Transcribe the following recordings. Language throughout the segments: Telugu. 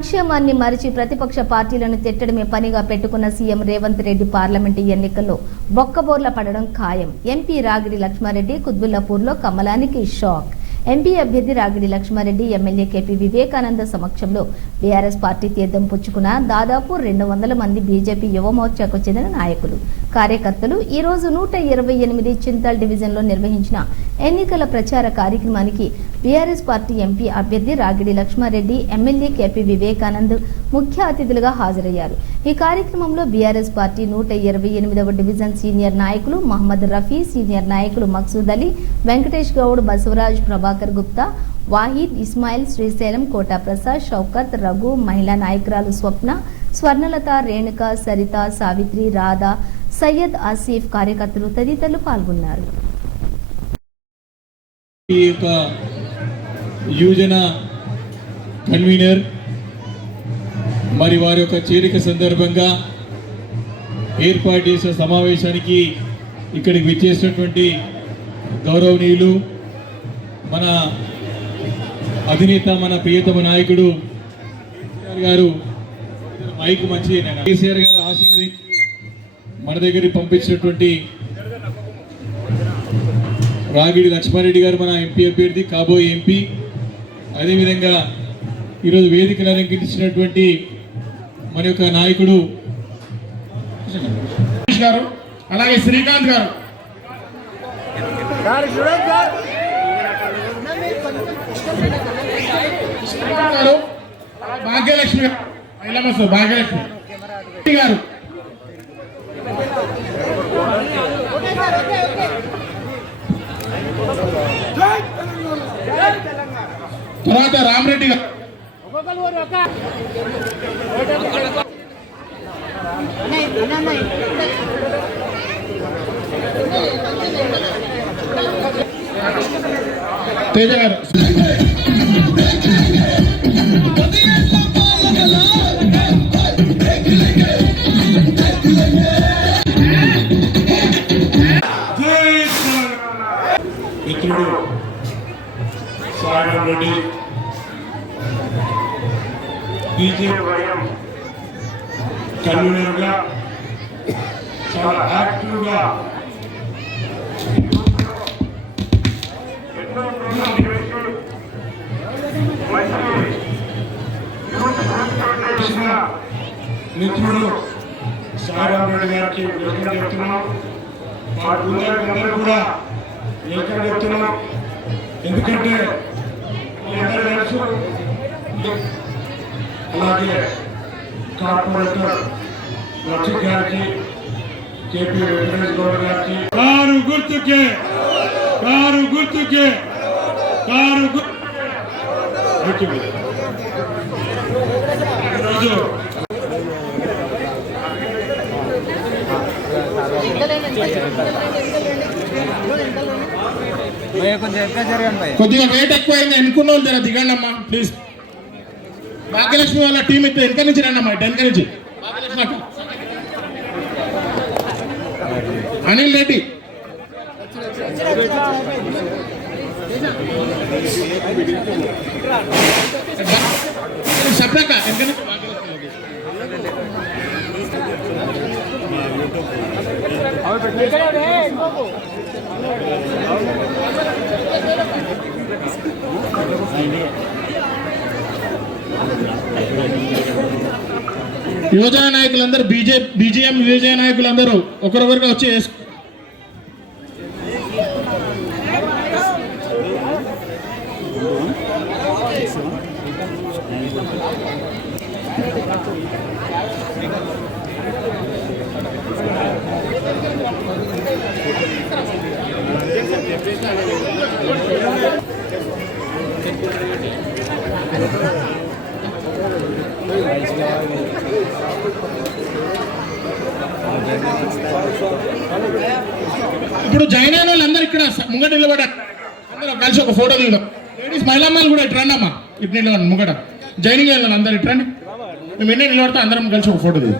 సంక్షేమాన్ని మరిచి ప్రతిపక్ష పార్టీలను తిట్టడమే పనిగా పెట్టుకున్న సీఎం రేవంత్ రెడ్డి పార్లమెంటు ఎన్నికల్లో బొక్కబోర్ల పడడం ఖాయం. ఎంపీ రాగిడి లక్ష్మారెడ్డి కుత్బుల్లాపూర్లో కమలానికి షాక్. ఎంపీ అభ్యర్థి రాగిడి లక్ష్మారెడ్డి ఎమ్మెల్యే కేపీ వివేకానంద సమక్షంలో బీఆర్ఎస్ పార్టీ తీర్థం పుచ్చుకున్న దాదాపు 200 మంది బీజేపీ యువ మోర్చాకు చెందిన నాయకులు, కార్యకర్తలు ఈ రోజు 128 చింతల్ డివిజన్లో నిర్వహించిన ఎన్నికల ప్రచార కార్యక్రమానికి బీఆర్ఎస్ పార్టీ ఎంపీ అభ్యర్థి రాగిడి లక్ష్మారెడ్డి, ఎమ్మెల్యే కేపీ వివేకానంద్ ముఖ్య అతిథులుగా హాజరయ్యారు. ఈ కార్యక్రమంలో బీఆర్ఎస్ పార్టీ 128వ డివిజన్ సీనియర్ నాయకులు మహమ్మద్ రఫీ, సీనియర్ నాయకులు మక్సూద్ అలీ, వెంకటేష్ గౌడ్, బసవరాజ్, ప్రభాకర్ గుప్తా, వాహిద్, ఇస్మాయిల్, శ్రీశైలం, కోటా ప్రసాద్, షౌకత్, రఘు, మహిళా నాయకురాలు స్వప్న, స్వర్ణలత, రేణుక, సరిత, సావిత్రి, రాధా, సయ్యద్, ఆసిఫ్, కార్యకర్తలు తదితరులు పాల్గొన్నారు. యువజన కన్వీనర్ మరి వారి యొక్క చేరిక సందర్భంగా ఏర్పాటు చేసిన సమావేశానికి ఇక్కడికి విచ్చేసినటువంటి గౌరవనీయులు మన అధినేత, మన ప్రియతమ నాయకుడు కేసీఆర్ గారు, మైక్ మంచి కేసీఆర్ గారు ఆశీర్వదించి మన దగ్గరికి పంపించినటువంటి రాగిడి లక్ష్మారెడ్డి గారు మన ఎంపీ అభ్యర్థి, కాబోయే ఎంపీ. అదేవిధంగా ఈరోజు వేదికను అలంకరించినటువంటి మన యొక్క నాయకుడు గారు, అలాగే శ్రీకాంత్ గారు, భాగ్యలక్ష్మి గారు, భాగ్యలక్ష్మి గారు, తర్వాత రామరెడ్డి గారు, తేజ గారు, మిత్రుడు సాగర్ రెడ్డి, బీజేపీ కన్వీనర్గా చాలా యాక్టివ్గా మిత్రుడు సాగర్ రెడ్డి గారికి వెల్కమ్ చెప్తున్నాం. మా బృందాలందరూ కూడా వెల్కమ్ చెప్తున్నాం. ఎందుకంటే తెలుసు, అలాగే కార్పొరేటర్ లక్ష్మీ గారికి, కేపీ వెంకటేష్ గౌడ్ గారికి, కారు గుర్తుకే ఈరోజు కొద్దిగా వెయిట్ ఎక్కువైంది, ఎన్నుకున్న వాళ్ళు జర దిగండి అమ్మా ప్లీజ్. భాగ్యలక్ష్మి వాళ్ళ టీం అయితే వెనక నుంచి రండి అమ్మా, వెనక నుంచి అనిల్ రెడ్డి, సప్రక వెనక నుంచి యువజన నాయకులందరూ, బీజేఎం యువజన నాయకులందరూ ఒకరొకరుగా వచ్చి ఇప్పుడు జాయిన్ అయిన వాళ్ళందరూ ఇక్కడ ముంగట నిలబడారు, అందరూ కలిసి ఒక ఫోటో దిగడం. లేడీస్ మహిళమ్మలు కూడా ఇటు రండి అమ్మా, ఇటు నిలబడి ముంగట జాయినింగ్ వెళ్ళాలి అందరు ఇటు రండి. మేము ఎన్నే నిలబడతాం, అందరం కలిసి ఒక ఫోటో దిగు.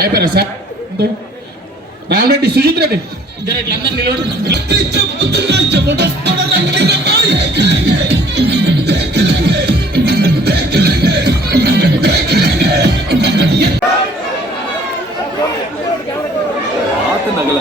అయిపోయారా సార్? రామరెడ్డి, సుజిత్ రెడ్డి, అందరూ నిలబడి మంగళ